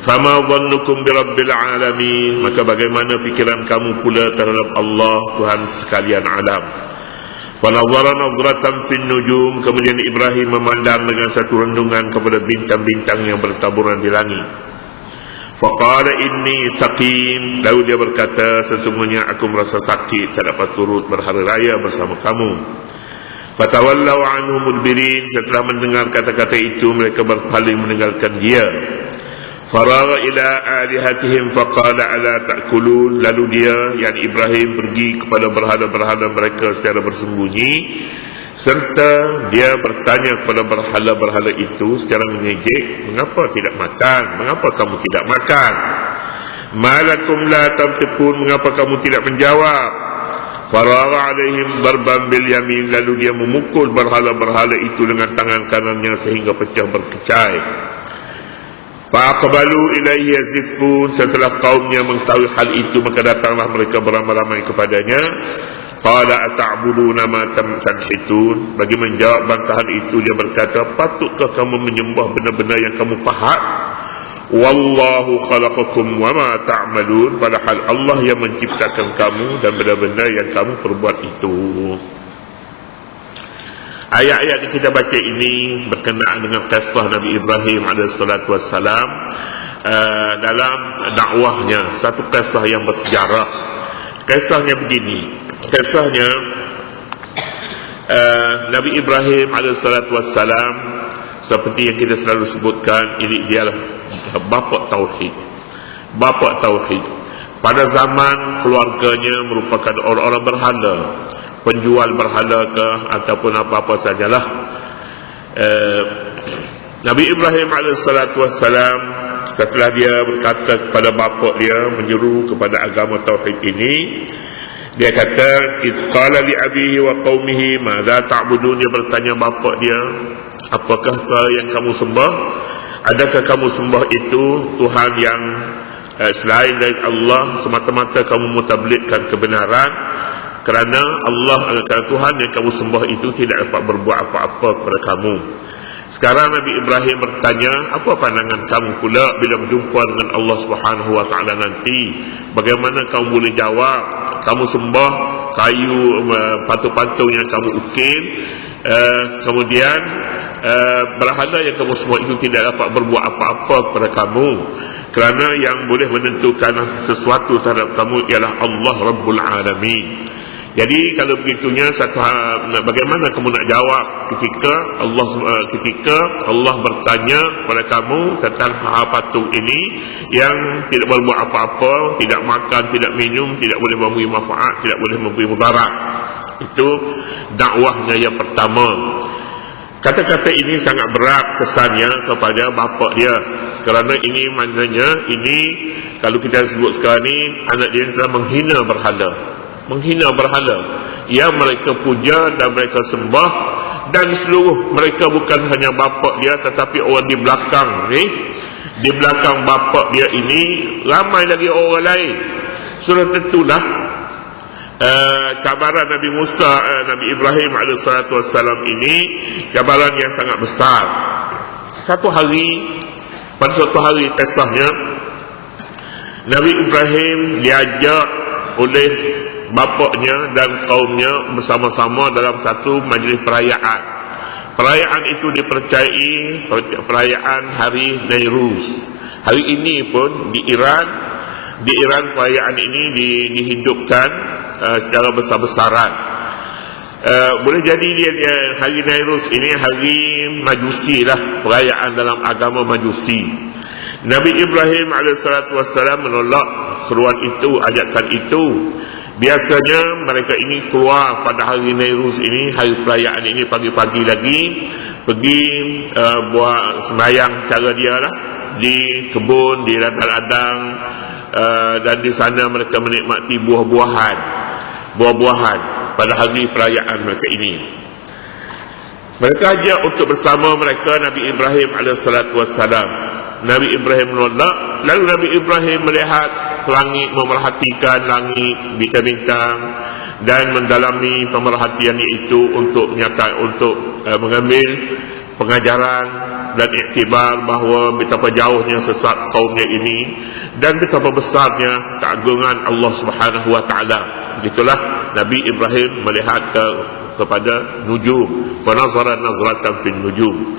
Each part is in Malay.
Fama dhannukum birabbil alamin, maka bagaimana fikiran kamu pula terhadap Allah, Tuhan sekalian alam. Fanazara nazratan fin nujum, kemudian Ibrahim memandang dengan satu rendungan kepada bintang-bintang yang bertaburan di langit. Faqala inni saqim, lalu dia berkata, sesungguhnya aku merasa sakit, tak dapat turut berhari raya bersama kamu. Fatawallau anhu mudbirin, setelah mendengar kata-kata itu mereka berpaling meninggalkan dia. Faragha ila alihatihim faqala ala ta'kulun, lalu dia, yakni Ibrahim, pergi kepada berhala-berhala mereka secara bersembunyi, serta dia bertanya kepada berhala-berhala itu secara mengejek, mengapa tidak makan? Mengapa kamu tidak makan? Malakum la tamtiqun, mengapa kamu tidak menjawab? Faragha alaihim darban bil yamin, lalu dia memukul berhala-berhala itu dengan tangan kanannya sehingga pecah berkecai. Faqbalu ilaihi yazifun, setelah kaumnya mengetahui hal itu maka datanglah mereka beramai-ramai kepadanya. Qala ata'buduna ma tanhitun, bagi menjawab bantahan itu dia berkata, patutkah kamu menyembah benda-benda yang kamu pahat? Wallahu khalaqakum wa ma ta'malun, padahal Allah yang menciptakan kamu dan benda-benda yang kamu perbuat itu. Ayat-ayat yang kita baca ini berkenaan dengan kisah Nabi Ibrahim AS dalam dakwahnya, satu kisah yang bersejarah. Kisahnya begini, kisahnya Nabi Ibrahim AS seperti yang kita selalu sebutkan, ini dialah bapa tauhid. Bapa tauhid. Pada zaman keluarganya merupakan orang-orang berhala, penjual berhala ke ataupun apa-apa sajalah. Nabi Ibrahim AS setelah dia berkata kepada bapa dia, menyeru kepada agama tauhid ini, dia kata, qala li abihi wa qaumihi madza ta'budun, dia bertanya bapa dia, apakah yang kamu sembah? Adakah kamu sembah itu Tuhan yang selain dari Allah, semata-mata kamu mutablikkan kebenaran? Kerana Allah, kerana Tuhan yang kamu sembah itu tidak dapat berbuat apa-apa kepada kamu. Sekarang Nabi Ibrahim bertanya, apa pandangan kamu pula bila berjumpa dengan Allah Subhanahu Wa Taala nanti? Bagaimana kamu boleh jawab? Kamu sembah kayu, patung-patung yang kamu ukir, kemudian berhala yang kamu sembah itu tidak dapat berbuat apa-apa kepada kamu. Kerana yang boleh menentukan sesuatu terhadap kamu ialah Allah Rabbul Alamin. Jadi kalau begitunya, bagaimana kamu nak jawab ketika Allah bertanya kepada kamu tentang patung ini yang tidak berbuat apa-apa, tidak makan, tidak minum, tidak boleh memberi manfaat, tidak boleh memberi mudarat. Itu dakwahnya yang pertama. Kata-kata ini sangat berat kesannya kepada bapa dia, kerana ini maknanya, ini kalau kita sebut sekarang ni, anak dia telah menghina berhala. Menghina berhala yang mereka puja dan mereka sembah, dan seluruh mereka bukan hanya bapa dia tetapi orang di belakang ni, di belakang bapa dia ini ramai lagi orang lain. Sudah tentulah cabaran Nabi Musa, Nabi Ibrahim AS ini cabaran yang sangat besar. Pada suatu hari pesahnya, Nabi Ibrahim diajak oleh bapaknya dan kaumnya bersama-sama dalam satu majlis perayaan. Perayaan itu dipercayai perayaan Hari Nairuz. Hari ini pun di Iran perayaan ini dihidupkan secara besar-besaran. Boleh jadi dia Hari Nairuz ini hari Majusi lah, perayaan dalam agama Majusi. Nabi Ibrahim AS menolak seruan itu, ajakan itu. Biasanya mereka ini keluar pada hari Nairuz ini, hari perayaan ini, pagi-pagi lagi pergi buat sembahyang cara dia lah, di kebun, di ladang-ladang, dan di sana mereka menikmati buah-buahan pada hari perayaan mereka ini. Mereka ajak untuk bersama mereka Nabi Ibrahim AS. Nabi Ibrahim menolak. Lalu Nabi Ibrahim melihat ke langit, memerhatikan langit, bintang-bintang, dan mendalami pemerhatiannya itu untuk mengambil pengajaran dan iktibar bahawa betapa jauhnya sesat kaumnya ini dan betapa besarnya keagungan Allah Subhanahu wa taala. Begitulah Nabi Ibrahim melihat kepada nujum, fa nazara nazratan fin nujum.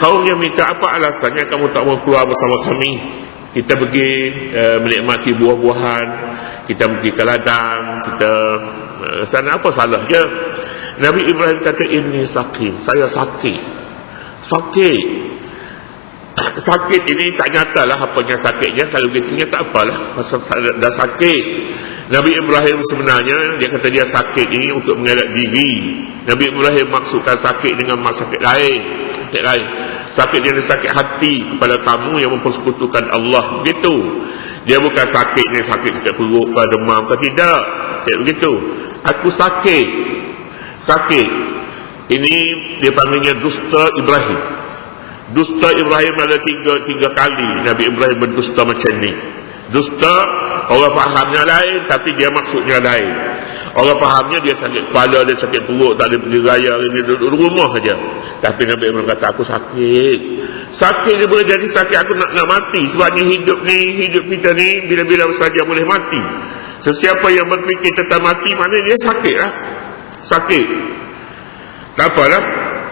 Kaumnya minta, apa alasannya kamu tak mau keluar bersama kami? Kita pergi menikmati buah-buahan, kita pergi ke ladang, kita sana, apa salahnya? Nabi Ibrahim kata, ini sakit, saya sakit. Sakit ini tak nyatalah apanya sakitnya. Kalau gitunya tak apalah, pasal dah sakit. Nabi Ibrahim sebenarnya dia kata dia sakit ini untuk mengelak diri. Nabi Ibrahim maksudkan sakit dengan sakit lain. Sakit dia sakit hati kepada tamu yang mempersekutukan Allah. Begitu. Dia bukan sakitnya sakit perut, demam ke tidak. Tak begitu. Aku sakit. Ini dia panggilnya dusta Ibrahim. Dusta Ibrahim ada tiga kali Nabi Ibrahim berdusta macam ni. Dusta, orang fahamnya lain tapi dia maksudnya lain. Orang fahamnya dia sakit kepala, dia sakit perut, tak ada pergi raya, dia duduk rumah saja. Tapi Nabi Ibrahim kata, aku sakit. Sakit dia boleh jadi sakit aku nak mati. Sebabnya hidup kita ni bila-bila saja boleh mati. Sesiapa yang berfikir tentang mati, maknanya dia sakit lah. Sakit. Tak apalah,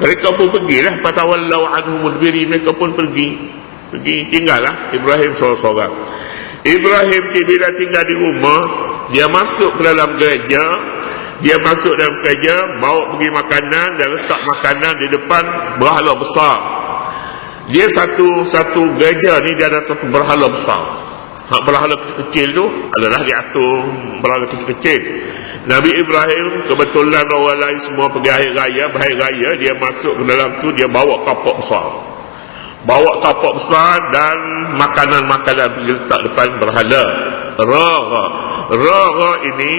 mereka pun pergilah, fatawallau anhu mudbiri, mereka pun pergi tinggallah Ibrahim seorang-seorang. Ibrahim bila tinggal di rumah, dia masuk ke dalam gereja, bawa pergi makanan dan letak makanan di depan berhala besar. Dia satu gereja ni dia ada satu berhala besar. Berhala kecil tu adalah diatur berhala kecil-kecil. Nabi Ibrahim kebetulan orang lain semua pergi hari raya, dia masuk ke dalam tu, dia bawa kapak besar dan makanan-makanan letak depan berhala. Ra ini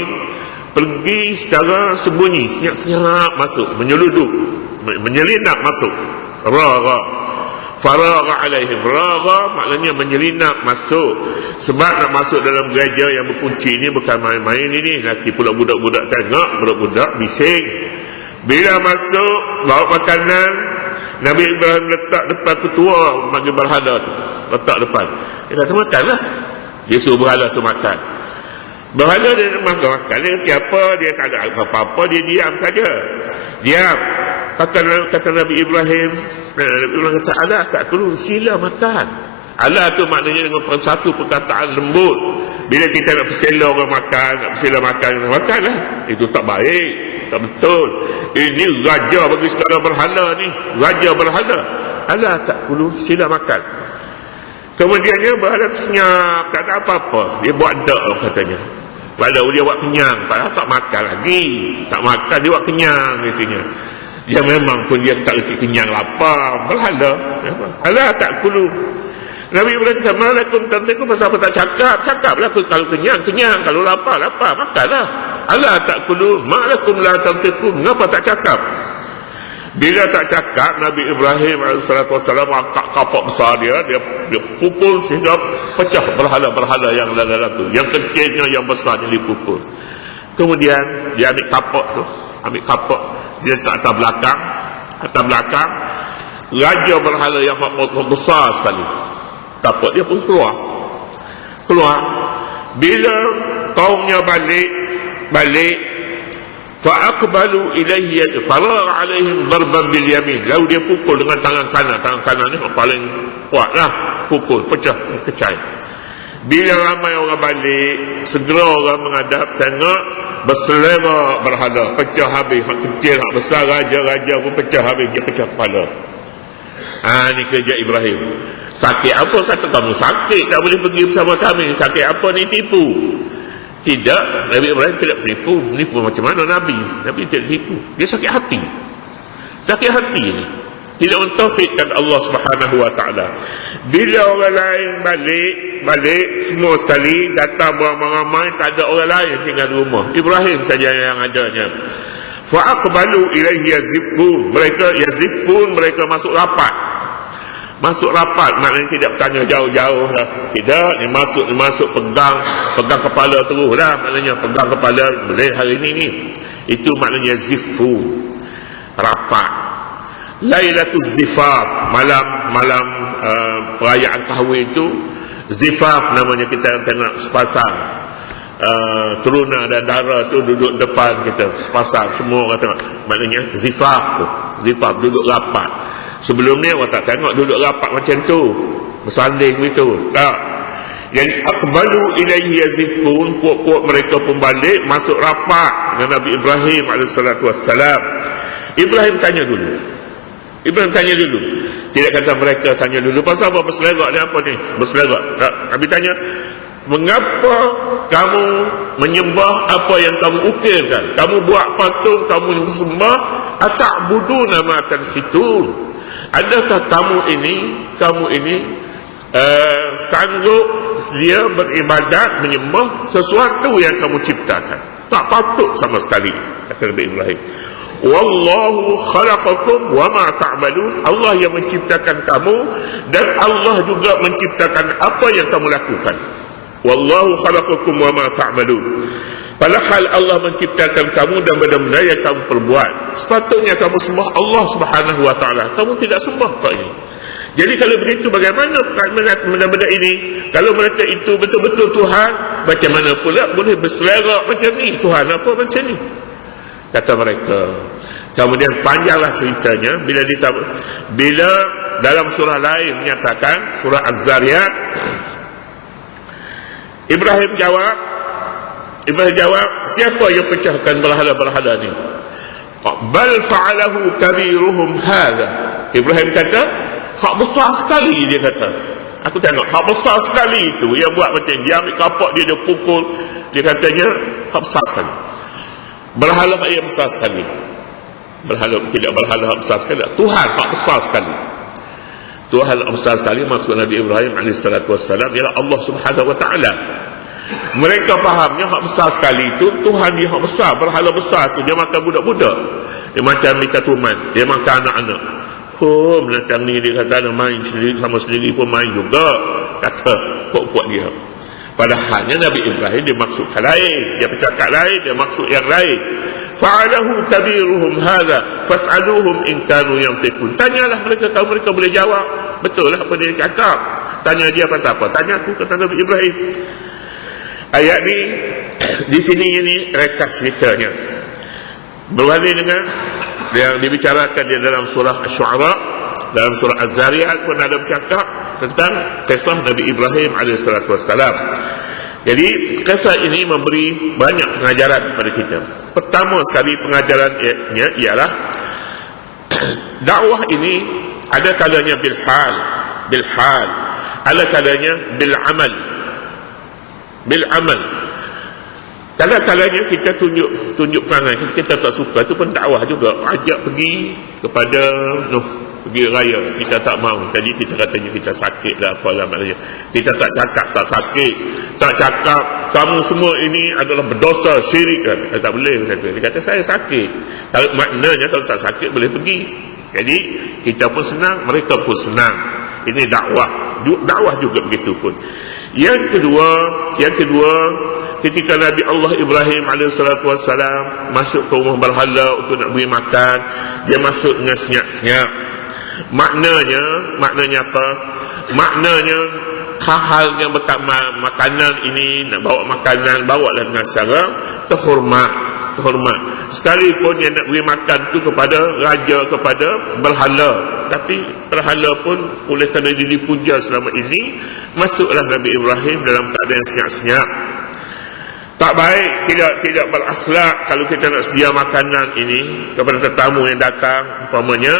pergi secara sembunyi, senyap-senyap masuk, menyelinap masuk. Ra faragha alaihim, raga maknanya menyelinap masuk. Sebab nak masuk dalam gereja yang berkunci ini bukan main-main ini. Nanti pula budak-budak tengok, budak-budak bising. Bila masuk bawa makanan, Nabi Ibrahim letak depan ketua bagi berhala tu, letak depan. Dia kata makanlah. Dia suruh berhala tu makan. Berhala dia makan. Dia kata apa, dia tak ada apa-apa, dia diam saja. Diam. Kata Nabi Ibrahim kata, Allah tak perlu, sila makan. Allah tu maknanya dengan satu perkataan lembut. Bila kita nak persela orang makan, makanlah. Itu tak baik, tak betul. Ini raja bagi segala berhala ni, raja berhala. Allah tak perlu, sila makan. Kemudiannya berhala senyap, tak ada apa-apa. Dia buat dak katanya. Padahal dia buat kenyang, padahal tak makan lagi. Tak makan, dia buat kenyang katanya. Dia memang pun dia tak reti kenyang, lapar, berhala. Allah tak perlu. Nabi Ibrahim kata, malakum tantikum, pasal apa tak cakap? Cakaplah kalau kenyang, kalau lapar, makanlah. Allah tak perlu, malakum la tantikum, kenapa tak cakap? Bila tak cakap, Nabi Ibrahim AS angkat kapak besar dia pukul sehingga pecah berhala-berhala yang dalam tu. Yang kecilnya, yang besarnya dipukul. Kemudian dia ambil kapak, dia letak atas belakang, raja berhala yang besar sekali. Kapak dia pun keluar. Bila kaumnya balik, fa'aqbalu ilaihi faragha alaihim darban bil yamin. Lalu dia pukul dengan tangan kanan ni paling kuatlah, pukul pecah. Bila ramai orang balik, segera orang menghadap tengok, berselera berhala, pecah habis. Hak kecil, hak besar, raja pun pecah habis, dia pecah kepala. Ni kerja Ibrahim. Sakit apa? Kata kamu sakit, tak boleh pergi bersama kami. Sakit apa ni? Tipu. Tidak, Nabi Ibrahim tidak menipu macam mana Nabi tidak tipu. Dia sakit hati ni, tidak mentauhidkan Allah Subhanahu wa taala. Bila orang lain balik semua sekali, datang beramai-ramai, tak ada orang lain tinggal di rumah, Ibrahim saja yang adanya. Fa aqbalu ilaihi yazifun, mereka masuk rapat, maknanya tidak bertanya jauh-jauh lah. Tidak, dia masuk pegang kepala terus lah. Maknanya pegang kepala boleh hari ini ni. Itu maknanya zifu, rapat. Lailatul Zifaf, malam perayaan kahwin itu zifaf namanya. Kita tengok sepasang teruna dan dara tu duduk depan kita, sepasang, semua orang tengok, maknanya zifaf tu. Zifaf, duduk rapat. Sebelum ni orang tak tengok duduk rapat macam tu, bersanding begitu, tak. Yang aqbalu ilaihi yazifun, puak-puak mereka pun balik masuk rapat dengan Nabi Ibrahim AS. Ibrahim tanya dulu. Tidak kata mereka tanya dulu. Pasal apa berselerak ni, apa ni? Berselerak. Nabi tanya, mengapa kamu menyembah apa yang kamu ukirkan? Kamu buat patung, kamu sembah. Ata'buduna ma tanhitun. Adakah kamu ini sanggup dia beribadat, menyembah sesuatu yang kamu ciptakan? Tak patut sama sekali, kata Nabi Ibrahim. Wallahu khalaqakum wa ma ta'malun. Allah yang menciptakan kamu dan Allah juga menciptakan apa yang kamu lakukan. Wallahu khalaqakum wa ma ta'malun. Padahal Allah menciptakan kamu dan benda-benda yang kamu perbuat. Sepatutnya kamu sembah Allah Subhanahu wa taala. Kamu tidak sembah tak ini. Jadi kalau begitu, bagaimana benda-benda ini? Kalau mereka itu betul-betul Tuhan, macam mana pula boleh berselerak macam ni? Tuhan apa macam ni? Kata mereka. Kemudian panjanglah ceritanya bila dalam surah lain menyatakan, surah Az-Zariyat, Ibrahim jawab, siapa yang pecahkan berhala-berhala ni? Bal fa'alahu kabiruhum hadha. Ibrahim kata, hak besar sekali, dia kata. Aku tengok, hak besar sekali itu yang buat macam dia ambil kapak dia pukul, dia katanya hak besar sekali. Berhala yang besar sekali. Tidak berhala yang besar sekali. Tuhan hak besar sekali. Tuhan yang besar sekali maksud Nabi Ibrahim AS ialah Allah Subhanahu wa taala. Mereka fahamnya hak besar sekali itu Tuhan dia hak besar. Berhala besar tu dia makan budak-budak, dia macam ikan tuman, dia makan anak-anak. Macam ni dia kata main sendiri, sama sendiri pun main juga, kata puak-puak dia. Padahalnya Nabi Ibrahim dia maksudkan lain, dia bercakap lain, dia maksud yang lain. Fa'alahu kabiruhum hadha fas'aluhum in kanu yantiqun. Tanyalah mereka kalau mereka boleh jawab. Betul lah apa dia cakap. Tanya dia pasal apa? Tanya aku, kata Nabi Ibrahim. Ayat ni di sini ini rekas ceritanya berbanding dengan yang dibicarakan di dalam surah Asy-Syu'ara. Dalam surah Az-Zariyat pun ada bercakap tentang kisah Nabi Ibrahim AS. Jadi kisah ini memberi banyak pengajaran kepada kita. Pertama sekali pengajarannya ialah dakwah ini ada kalanya bil hal, ada kalanya bil amal. Kadang-kadangnya kita tunjuk perangai kita tak suka, itu pun dakwah juga. Ajak pergi kepada pergi raya, kita tak mau. Tadi kita katanya kita sakit dah, apalah maknanya. Kita tak cakap tak sakit, tak cakap kamu semua ini adalah berdosa, syirik. Tak boleh. Dia kata saya sakit. Kalau maknanya kalau tak sakit boleh pergi. Jadi kita pun senang, mereka pun senang. Ini dakwah juga begitu pun. Yang kedua, ketika Nabi Allah Ibrahim AS masuk ke rumah berhala untuk nak beri makan, dia masuk dengan senyap-senyap. Maknanya apa? Maknanya hal-hal yang makanan ini, nak bawa makanan, bawalah dengan cara terhormat. Sekalipun yang nak beri makan tu kepada raja, kepada berhala, tapi berhala pun oleh kerana dia dipuja selama ini, masuklah Nabi Ibrahim dalam keadaan senyap-senyap. Tak baik, tidak berakhlak kalau kita nak sedia makanan ini kepada tetamu yang datang. Umpamanya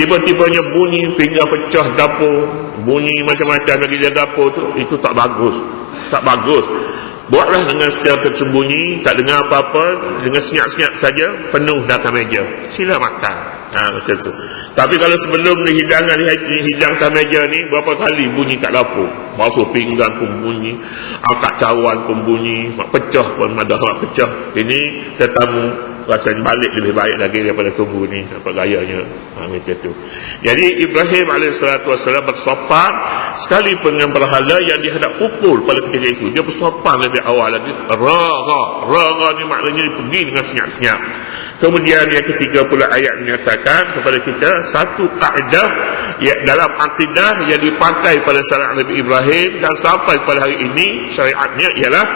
tiba-tibanya bunyi pinggan pecah dapur, bunyi macam-macam lagi di dapur tu, itu tak bagus. Buatlah dengan secara tersembunyi, tak dengar apa-apa, dengan senyap-senyap saja, penuh datang meja, sila makan. Macam tu. Tapi kalau sebelum dihidang atas meja ni, berapa kali bunyi kat dapur, basuh pinggan pun bunyi, angkat cawan pun bunyi, pecah pun ada hak pecah. Ini tetamu rasanya balik lebih baik lagi daripada tunggu ni, apa gayanya. Macam tu. Jadi Ibrahim AS bersopan sekalipun dengan berhala yang dia hendak pukul pada ketika itu. Dia bersopan lebih awal lagi. Ra ni maknanya dia pergi dengan senyap-senyap. Kemudian yang ketiga pula ayat menyatakan kepada kita satu kaedah dalam akidah yang dipakai pada syariat Nabi Ibrahim dan sampai pada hari ini syariatnya ialah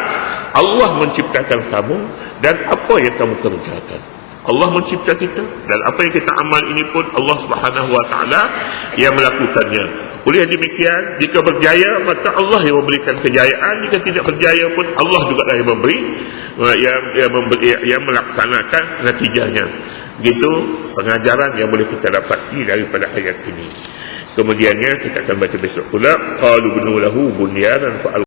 Allah menciptakan kamu dan apa yang kamu kerjakan. Allah mencipta kita dan apa yang kita amal ini pun Allah Subhanahu wa taala yang melakukannya. Oleh demikian, jika berjaya maka Allah yang memberikan kejayaan, jika tidak berjaya pun Allah juga yang memberi yang melaksanakan natijahnya. Begitu pengajaran yang boleh kita dapati daripada ayat ini. Kemudiannya kita akan baca besok pula qalu binu lahu bunyanan fa